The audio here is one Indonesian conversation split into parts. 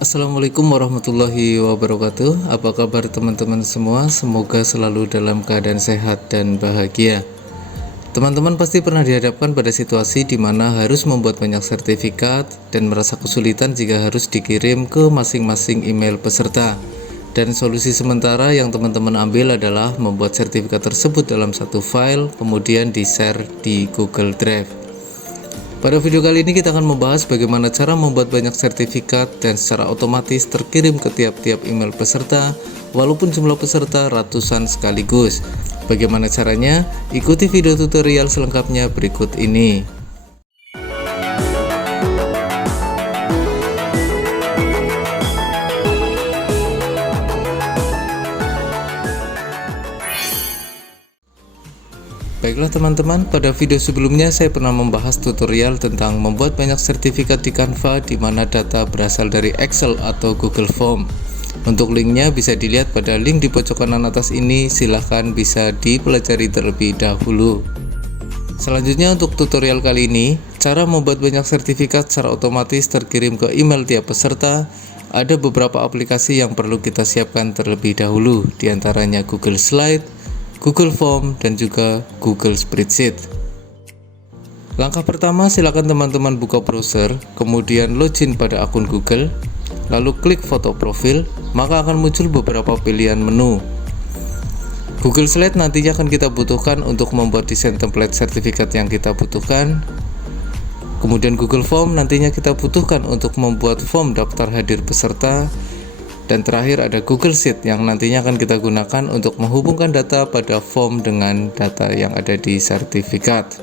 Assalamualaikum warahmatullahi wabarakatuh. Apa kabar teman-teman semua? Semoga selalu dalam keadaan sehat dan bahagia. Teman-teman pasti pernah dihadapkan pada situasi di mana harus membuat banyak sertifikat dan merasa kesulitan jika harus dikirim ke masing-masing email peserta. Dan solusi sementara yang teman-teman ambil adalah membuat sertifikat tersebut dalam satu file, kemudian di-share di Google Drive. Pada video kali ini kita akan membahas bagaimana cara membuat banyak sertifikat dan secara otomatis terkirim ke tiap-tiap email peserta walaupun jumlah peserta ratusan sekaligus. Bagaimana caranya? Ikuti video tutorial selengkapnya berikut ini. Baiklah teman-teman, pada video sebelumnya saya pernah membahas tutorial tentang membuat banyak sertifikat di Canva di mana data berasal dari Excel atau Google Form. Untuk linknya bisa dilihat pada link di pojok kanan atas ini, silahkan bisa dipelajari terlebih dahulu. Selanjutnya untuk tutorial kali ini, cara membuat banyak sertifikat secara otomatis terkirim ke email tiap peserta. Ada beberapa aplikasi yang perlu kita siapkan terlebih dahulu, diantaranya Google Slide, Google Form, dan juga Google Spreadsheet. Langkah pertama, silakan teman-teman buka browser, kemudian login pada akun Google, lalu klik foto profil, maka akan muncul beberapa pilihan menu. Google Slide nantinya akan kita butuhkan untuk membuat desain template sertifikat yang kita butuhkan. Kemudian Google Form nantinya kita butuhkan untuk membuat form daftar hadir peserta. Dan terakhir ada Google Sheet yang nantinya akan kita gunakan untuk menghubungkan data pada form dengan data yang ada di sertifikat.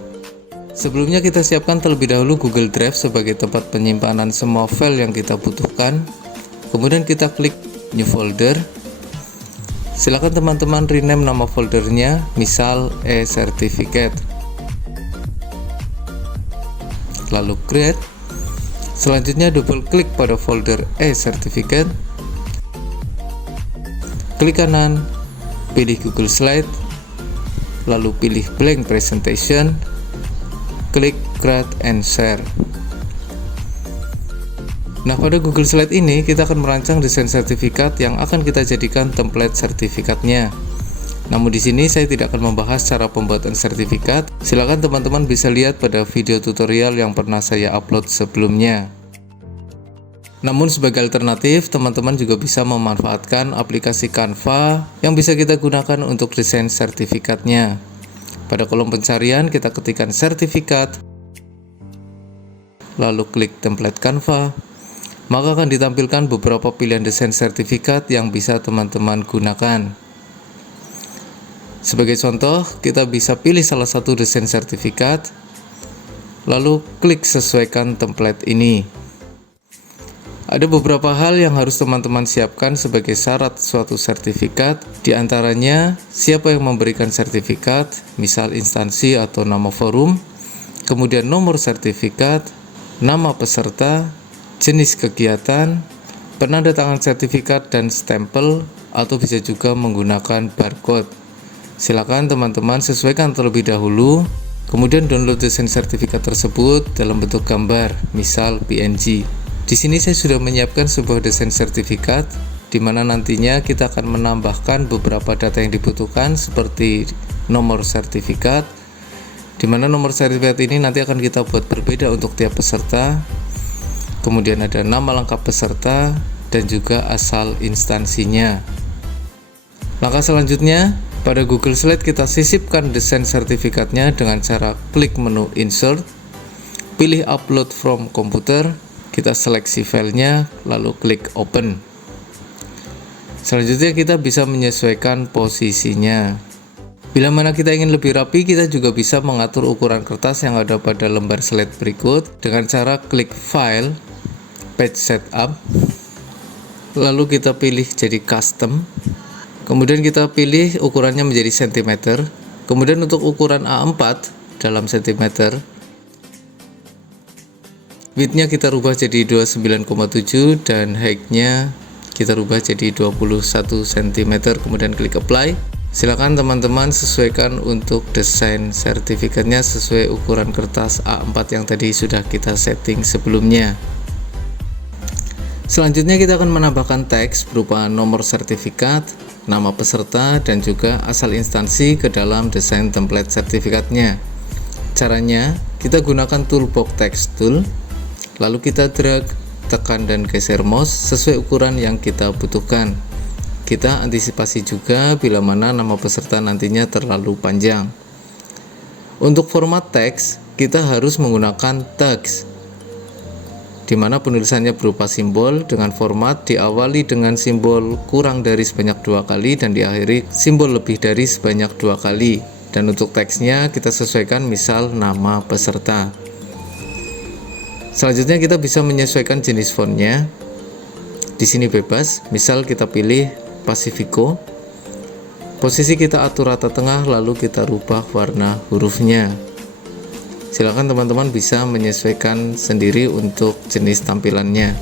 Sebelumnya kita siapkan terlebih dahulu Google Drive sebagai tempat penyimpanan semua file yang kita butuhkan. Kemudian kita klik New Folder. Silakan teman-teman rename nama foldernya, misal e-certificate. Lalu Create. Selanjutnya double klik pada folder e-certificate. Klik kanan, pilih Google Slide, lalu pilih Blank Presentation, klik Create and Share. Nah, pada Google Slide ini kita akan merancang desain sertifikat yang akan kita jadikan template sertifikatnya. Namun di sini saya tidak akan membahas cara pembuatan sertifikat. Silakan teman-teman bisa lihat pada video tutorial yang pernah saya upload sebelumnya. Namun sebagai alternatif, teman-teman juga bisa memanfaatkan aplikasi Canva yang bisa kita gunakan untuk desain sertifikatnya. Pada kolom pencarian kita ketikkan sertifikat, lalu klik template Canva, maka akan ditampilkan beberapa pilihan desain sertifikat yang bisa teman-teman gunakan. Sebagai contoh, kita bisa pilih salah satu desain sertifikat, lalu klik sesuaikan template ini. Ada beberapa hal yang harus teman-teman siapkan sebagai syarat suatu sertifikat, diantaranya siapa yang memberikan sertifikat, misal instansi atau nama forum, kemudian nomor sertifikat, nama peserta, jenis kegiatan, penanda tangan sertifikat dan stempel, atau bisa juga menggunakan barcode. Silakan teman-teman sesuaikan terlebih dahulu, kemudian download desain sertifikat tersebut dalam bentuk gambar, misal PNG. Di sini saya sudah menyiapkan sebuah desain sertifikat di mana nantinya kita akan menambahkan beberapa data yang dibutuhkan seperti nomor sertifikat, di mana nomor sertifikat ini nanti akan kita buat berbeda untuk tiap peserta. Kemudian ada nama lengkap peserta dan juga asal instansinya. Langkah selanjutnya, pada Google Slide kita sisipkan desain sertifikatnya dengan cara klik menu Insert, pilih Upload from Computer. Kita seleksi filenya, lalu klik Open. Selanjutnya kita bisa menyesuaikan posisinya. Bila mana kita ingin lebih rapi, kita juga bisa mengatur ukuran kertas yang ada pada lembar slide berikut dengan cara klik File, Page Setup, lalu kita pilih jadi Custom. Kemudian kita pilih ukurannya menjadi cm. Kemudian untuk ukuran A4 dalam cm, width-nya kita rubah jadi 29,7 dan height-nya kita rubah jadi 21 cm. Kemudian klik apply. Silakan teman-teman sesuaikan untuk desain sertifikatnya sesuai ukuran kertas A4 yang tadi sudah kita setting sebelumnya. Selanjutnya kita akan menambahkan teks berupa nomor sertifikat, nama peserta, dan juga asal instansi ke dalam desain template sertifikatnya. Caranya, kita gunakan toolbox text tool, lalu kita drag, tekan dan geser mouse sesuai ukuran yang kita butuhkan. Kita antisipasi juga bila mana nama peserta nantinya terlalu panjang. Untuk format teks, kita harus menggunakan text, di mana penulisannya berupa simbol dengan format diawali dengan simbol kurang dari sebanyak 2 kali dan diakhiri simbol lebih dari sebanyak 2 kali. Dan untuk teksnya kita sesuaikan misal nama peserta. Selanjutnya kita bisa menyesuaikan jenis fontnya. Di sini bebas, misal kita pilih Pacifico. Posisi kita atur rata tengah, lalu kita rubah warna hurufnya. Silakan teman-teman bisa menyesuaikan sendiri untuk jenis tampilannya.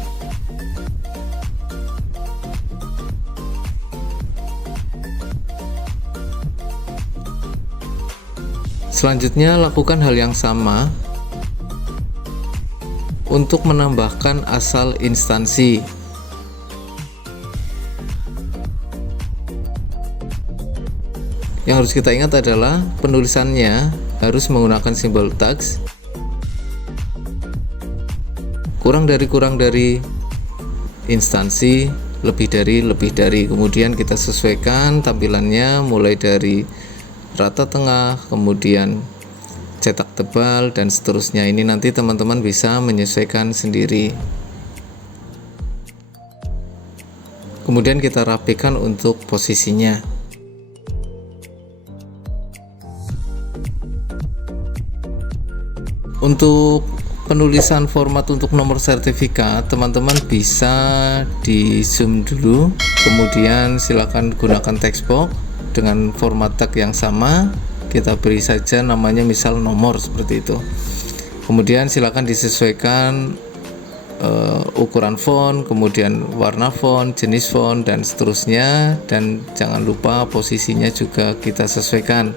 Selanjutnya lakukan hal yang sama untuk menambahkan asal instansi. Yang harus kita ingat adalah penulisannya harus menggunakan simbol tags, kurang dari instansi, lebih dari. Kemudian kita sesuaikan tampilannya mulai dari rata tengah, kemudian cetak tebal, dan seterusnya. Ini nanti teman-teman bisa menyesuaikan sendiri. Kemudian kita rapikan untuk posisinya. Untuk penulisan format untuk nomor sertifikat, teman-teman bisa di zoom dulu, kemudian silakan gunakan text box dengan format tag yang sama. Kita beri saja namanya misal nomor seperti itu. Kemudian silakan disesuaikan ukuran font, kemudian warna font, jenis font, dan seterusnya. Dan jangan lupa posisinya juga kita sesuaikan.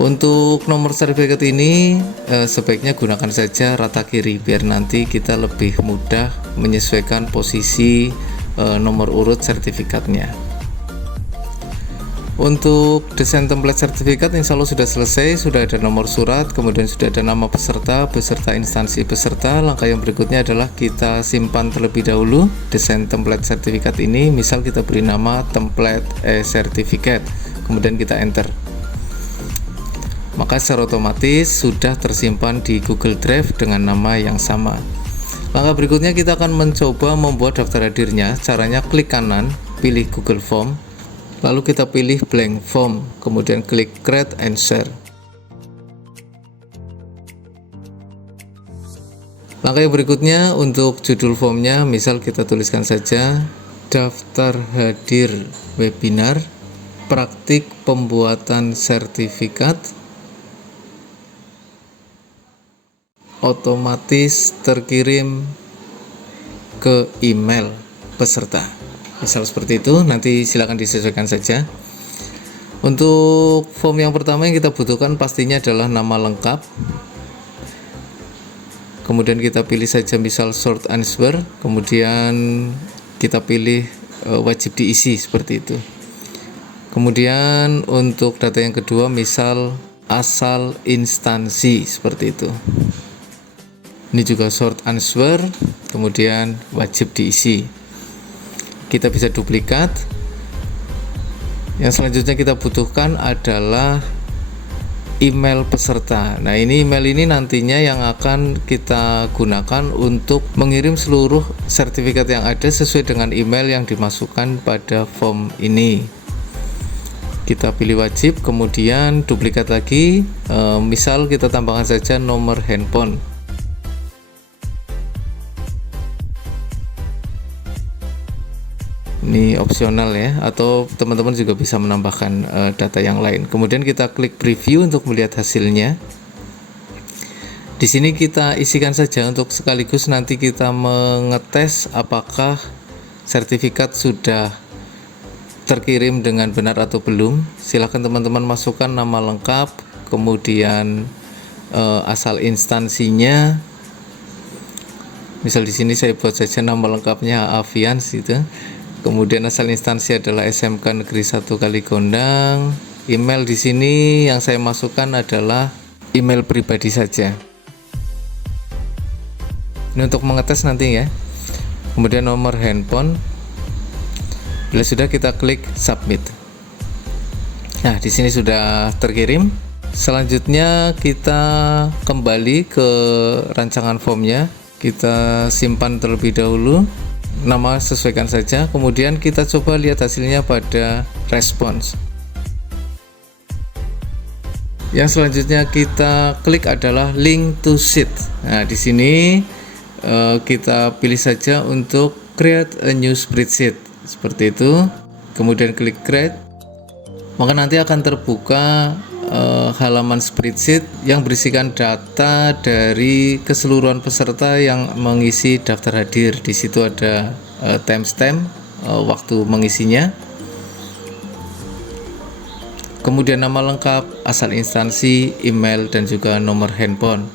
Untuk nomor sertifikat ini sebaiknya gunakan saja rata kiri biar nanti kita lebih mudah menyesuaikan posisi nomor urut sertifikatnya. Untuk desain template sertifikat insya Allah sudah selesai, sudah ada nomor surat, kemudian sudah ada nama peserta beserta instansi peserta. Langkah yang berikutnya adalah kita simpan terlebih dahulu desain template sertifikat ini. Misal kita beri nama template e-certificate, kemudian kita enter. Maka secara otomatis sudah tersimpan di Google Drive dengan nama yang sama. Langkah berikutnya kita akan mencoba membuat daftar hadirnya. Caranya klik kanan, pilih Google Form, lalu kita pilih blank form, kemudian klik create and share. Langkah yang berikutnya untuk judul formnya, misal kita tuliskan saja daftar hadir webinar praktik pembuatan sertifikat otomatis terkirim ke email peserta. Misal seperti itu, nanti silakan disesuaikan saja. Untuk form yang pertama yang kita butuhkan pastinya adalah nama lengkap. Kemudian kita pilih saja misal short answer, kemudian kita pilih wajib diisi seperti itu. Kemudian untuk data yang kedua misal asal instansi seperti itu. Ini juga short answer, kemudian wajib diisi. Kita bisa duplikat. Yang selanjutnya kita butuhkan adalah email peserta. Nah, ini email ini nantinya yang akan kita gunakan untuk mengirim seluruh sertifikat yang ada sesuai dengan email yang dimasukkan pada form ini. Kita pilih wajib, kemudian duplikat lagi. Misal kita tambahkan saja nomor handphone. Ini opsional ya, atau teman-teman juga bisa menambahkan data yang lain. Kemudian kita klik preview untuk melihat hasilnya. Di sini kita isikan saja untuk sekaligus nanti kita mengetes apakah sertifikat sudah terkirim dengan benar atau belum. Silahkan teman-teman masukkan nama lengkap, kemudian asal instansinya, Misal di sini saya buat saja nama lengkapnya Avians gitu. Kemudian asal instansi adalah SMK Negeri 1 Kaligondang. Email di sini yang saya masukkan adalah email pribadi saja. Ini untuk mengetes nanti ya. Kemudian nomor handphone. Bila sudah, kita klik submit. Nah, di sini sudah terkirim. Selanjutnya kita kembali ke rancangan formnya. Kita simpan terlebih dahulu. Nama sesuaikan saja, kemudian kita coba lihat hasilnya pada respons. Yang selanjutnya kita klik adalah link to sheet. Nah, di sini kita pilih saja untuk create a new spreadsheet seperti itu. Kemudian klik create, maka nanti akan terbuka halaman spreadsheet yang berisikan data dari keseluruhan peserta yang mengisi daftar hadir. Di situ ada timestamp waktu mengisinya, kemudian nama lengkap, asal instansi, email, dan juga nomor handphone.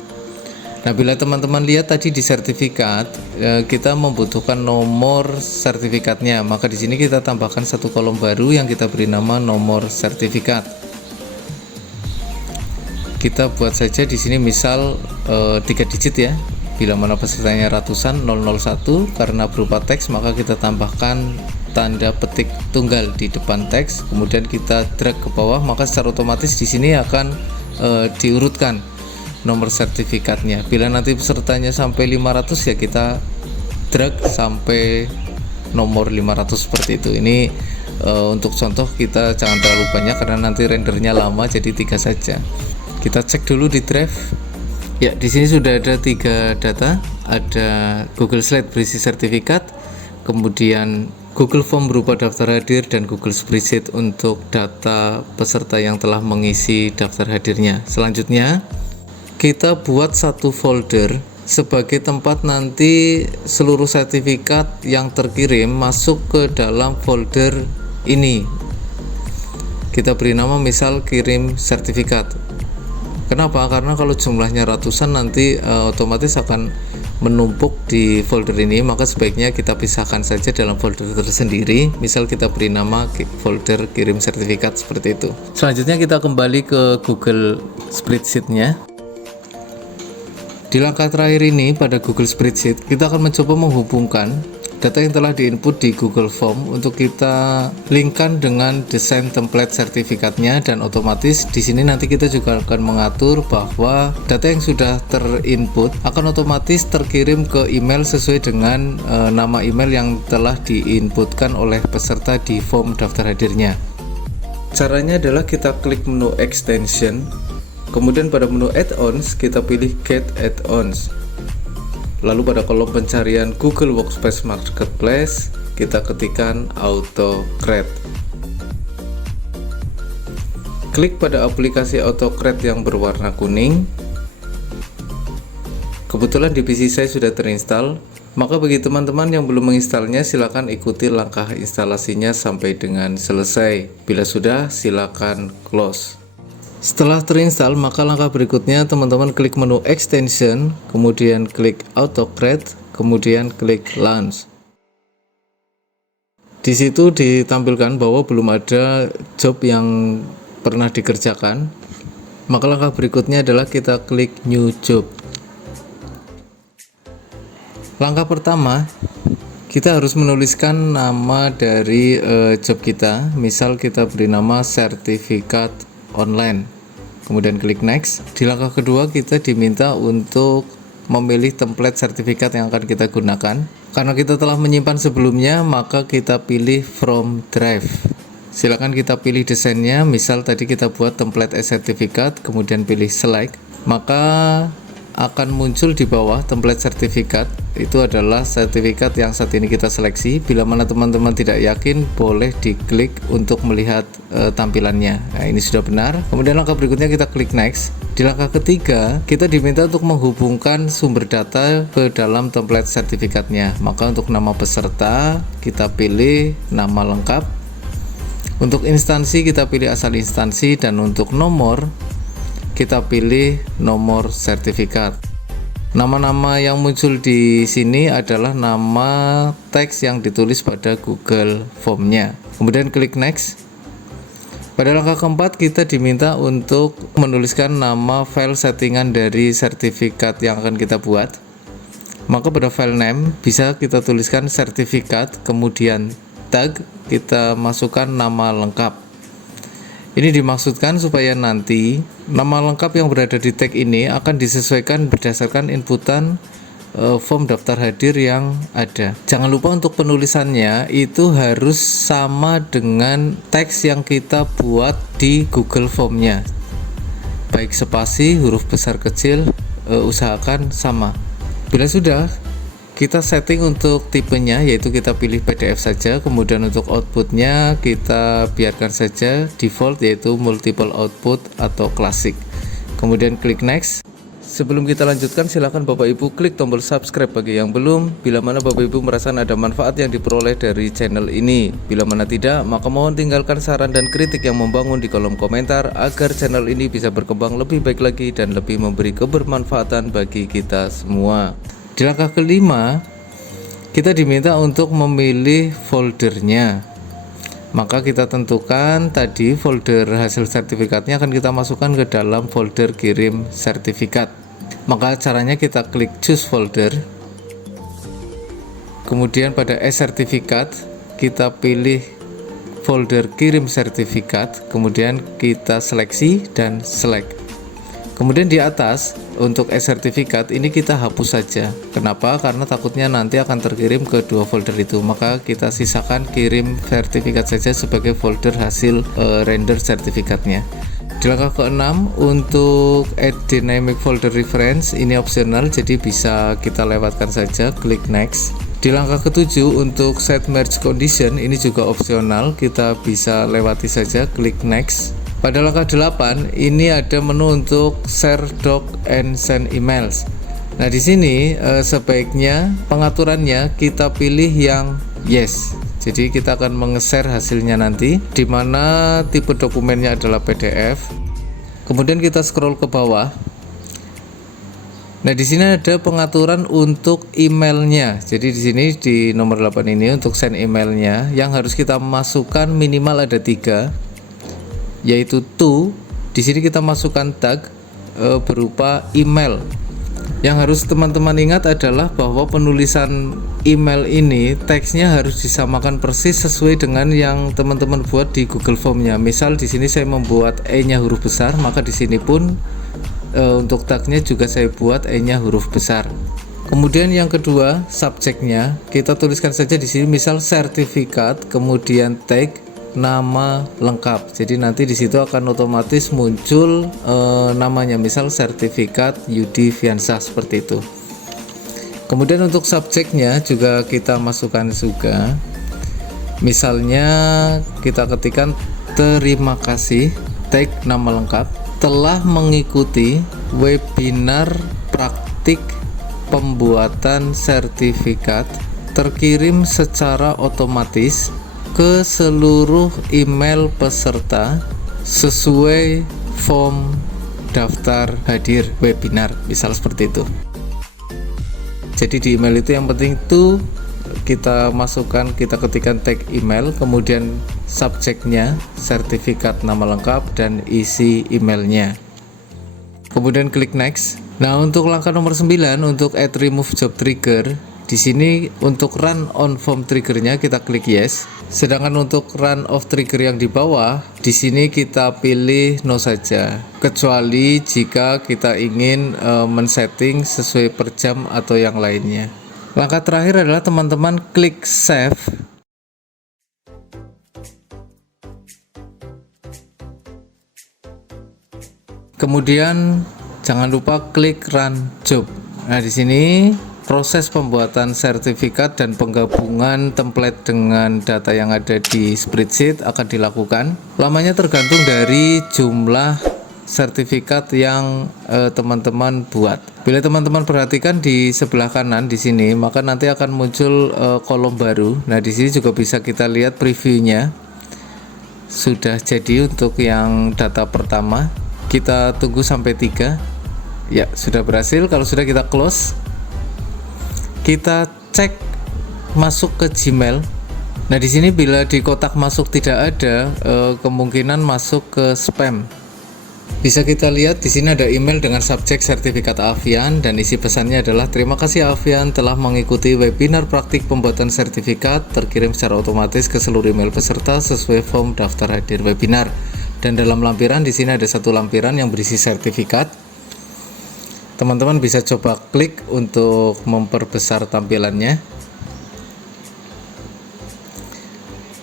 Nah, bila teman-teman lihat tadi di sertifikat, kita membutuhkan nomor sertifikatnya, maka di sini kita tambahkan satu kolom baru yang kita beri nama nomor sertifikat. Kita buat saja di sini misal 3 digit ya. Bila mana pesertanya ratusan 001, karena berupa teks maka kita tambahkan tanda petik tunggal di depan teks, kemudian kita drag ke bawah, maka secara otomatis di sini akan diurutkan nomor sertifikatnya. Bila nanti pesertanya sampai 500 ya kita drag sampai nomor 500 seperti itu. Ini untuk contoh, kita jangan terlalu banyak karena nanti rendernya lama, jadi 3 saja. Kita cek dulu di drive. Ya, di sini sudah ada 3 data. Ada Google Slide berisi sertifikat, kemudian Google Form berupa daftar hadir, dan Google Spreadsheet untuk data peserta yang telah mengisi daftar hadirnya. Selanjutnya, kita buat satu folder sebagai tempat nanti seluruh sertifikat yang terkirim masuk ke dalam folder ini. Kita beri nama misal kirim sertifikat. Kenapa? Karena kalau jumlahnya ratusan nanti otomatis akan menumpuk di folder ini, maka sebaiknya kita pisahkan saja dalam folder tersendiri. Misal kita beri nama folder kirim sertifikat seperti itu. Selanjutnya kita kembali ke Google Spreadsheet-nya. Di langkah terakhir ini pada Google Spreadsheet, kita akan mencoba menghubungkan data yang telah diinput di Google Form untuk kita linkkan dengan desain template sertifikatnya, dan otomatis di sini nanti kita juga akan mengatur bahwa data yang sudah terinput akan otomatis terkirim ke email sesuai dengan nama email yang telah diinputkan oleh peserta di form daftar hadirnya. Caranya adalah kita klik menu extension, kemudian pada menu add-ons kita pilih get add-ons. Lalu pada kolom pencarian Google Workspace Marketplace kita ketikkan AutoCreate. Klik pada aplikasi AutoCreate yang berwarna kuning. Kebetulan di PC saya sudah terinstall, maka bagi teman-teman yang belum menginstalnya silakan ikuti langkah instalasinya sampai dengan selesai. Bila sudah, silakan close. Setelah terinstall, maka langkah berikutnya teman-teman klik menu extension, kemudian klik AutoCreate, kemudian klik launch. Di situ ditampilkan bahwa belum ada job yang pernah dikerjakan. Maka langkah berikutnya adalah kita klik new job. Langkah pertama, kita harus menuliskan nama dari job kita. Misal kita beri nama sertifikat online. Kemudian klik next. Di langkah kedua kita diminta untuk memilih template sertifikat yang akan kita gunakan. Karena kita telah menyimpan sebelumnya, maka kita pilih from drive. Silakan kita pilih desainnya. Misal tadi kita buat template e-sertifikat, kemudian pilih select, maka akan muncul di bawah template sertifikat. Itu adalah sertifikat yang saat ini kita seleksi. Bila mana teman-teman tidak yakin, boleh diklik untuk melihat tampilannya. Nah, ini sudah benar. Kemudian langkah berikutnya kita klik next. Di langkah ketiga, kita diminta untuk menghubungkan sumber data ke dalam template sertifikatnya. Maka untuk nama peserta, kita pilih nama lengkap. Untuk instansi, kita pilih asal instansi, dan untuk nomor, kita pilih nomor sertifikat. Nama-nama yang muncul di sini adalah nama teks yang ditulis pada Google Form-nya. Kemudian klik next. Pada langkah keempat kita diminta untuk menuliskan nama file settingan dari sertifikat yang akan kita buat. Maka pada file name bisa kita tuliskan sertifikat, kemudian tag, kita masukkan nama lengkap. Ini dimaksudkan supaya nanti nama lengkap yang berada di tag ini akan disesuaikan berdasarkan inputan form daftar hadir yang ada. Jangan lupa untuk penulisannya itu harus sama dengan teks yang kita buat di Google Form-nya. Baik spasi, huruf besar kecil, usahakan sama. Bila sudah, kita setting untuk tipenya, yaitu kita pilih PDF saja. Kemudian untuk outputnya kita biarkan saja default, yaitu multiple output atau klasik. Kemudian klik next. Sebelum kita lanjutkan, silakan Bapak Ibu klik tombol subscribe bagi yang belum. Bila mana Bapak Ibu merasakan ada manfaat yang diperoleh dari channel ini. Bila mana tidak, maka mohon tinggalkan saran dan kritik yang membangun di kolom komentar agar channel ini bisa berkembang lebih baik lagi dan lebih memberi kebermanfaatan bagi kita semua. Di langkah kelima, kita diminta untuk memilih foldernya. Maka kita tentukan tadi folder hasil sertifikatnya akan kita masukkan ke dalam folder kirim sertifikat. Maka caranya kita klik choose folder. Kemudian pada e-sertifikat kita pilih folder kirim sertifikat, kemudian kita seleksi dan select. Kemudian di atas untuk e-sertifikat ini kita hapus saja. Kenapa? Karena takutnya nanti akan terkirim ke dua folder itu. Maka kita sisakan kirim sertifikat saja sebagai folder hasil render sertifikatnya. Di langkah ke-6 untuk add dynamic folder reference ini optional, jadi bisa kita lewatkan saja, klik next. Di langkah ke-7 untuk set merge condition ini juga opsional, kita bisa lewati saja, klik next. Pada langkah 8 ini ada menu untuk share doc and send emails. Nah, di sini sebaiknya pengaturannya kita pilih yang yes. Jadi kita akan menge-share hasilnya nanti, di mana tipe dokumennya adalah PDF. Kemudian kita scroll ke bawah. Nah, di sini ada pengaturan untuk emailnya. Jadi di sini di nomor 8 ini untuk send emailnya yang harus kita masukkan minimal ada 3. Yaitu to. Di sini kita masukkan tag berupa email. Yang harus teman-teman ingat adalah bahwa penulisan email ini teksnya harus disamakan persis sesuai dengan yang teman-teman buat di Google Form-nya. Misal di sini saya membuat E-nya huruf besar, maka di sini pun untuk tagnya juga saya buat E-nya huruf besar. Kemudian yang kedua, subjeknya kita tuliskan saja di sini misal sertifikat, kemudian tag nama lengkap. Jadi nanti di situ akan otomatis muncul namanya, misal sertifikat Yudi Fiansah seperti itu. Kemudian untuk subjeknya juga kita masukkan juga. Misalnya kita ketikkan terima kasih, tag nama lengkap, telah mengikuti webinar praktik pembuatan sertifikat terkirim secara otomatis ke seluruh email peserta sesuai form daftar hadir webinar, misal seperti itu. Jadi di email itu yang penting tuh kita masukkan, kita ketikkan tag email, kemudian subjeknya sertifikat nama lengkap dan isi emailnya. Kemudian klik next. Nah, untuk langkah nomor 9 untuk add remove job trigger, di sini untuk run on form triggernya kita klik yes. Sedangkan untuk run off trigger yang di bawah, di sini kita pilih no saja. Kecuali jika kita ingin men-setting sesuai per jam atau yang lainnya. Langkah terakhir adalah teman-teman klik save. Kemudian jangan lupa klik run job. Nah, di sini proses pembuatan sertifikat dan penggabungan template dengan data yang ada di spreadsheet akan dilakukan. Lamanya tergantung dari jumlah sertifikat yang teman-teman buat. Bila teman-teman perhatikan di sebelah kanan di sini, maka nanti akan muncul kolom baru. Nah, di sini juga bisa kita lihat previewnya. Sudah jadi untuk yang data pertama. Kita tunggu sampai 3. Ya, sudah berhasil. Kalau sudah, kita close. Kita cek masuk ke Gmail. Nah, di sini bila di kotak masuk tidak ada, kemungkinan masuk ke spam. Bisa kita lihat di sini ada email dengan subjek sertifikat Avian dan isi pesannya adalah terima kasih Avian telah mengikuti webinar praktik pembuatan sertifikat, terkirim secara otomatis ke seluruh email peserta sesuai form daftar hadir webinar. Dan dalam lampiran di sini ada satu lampiran yang berisi sertifikat. Teman-teman bisa coba klik untuk memperbesar tampilannya.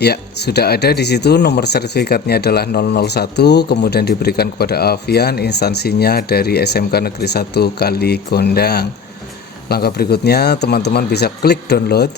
Ya, sudah ada di situ. Nomor sertifikatnya adalah 001, kemudian diberikan kepada Avian, instansinya dari SMK Negeri 1 Kaligondang. Langkah berikutnya, teman-teman bisa klik download.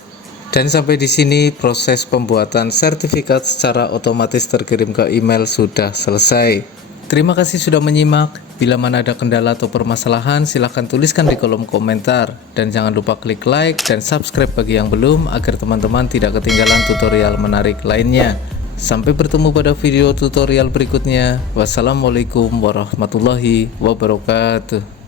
Dan sampai di sini proses pembuatan sertifikat secara otomatis terkirim ke email sudah selesai. Terima kasih sudah menyimak. Bila mana ada kendala atau permasalahan, silahkan tuliskan di kolom komentar. Dan jangan lupa klik like dan subscribe bagi yang belum, agar teman-teman tidak ketinggalan tutorial menarik lainnya. Sampai bertemu pada video tutorial berikutnya. Wassalamualaikum warahmatullahi wabarakatuh.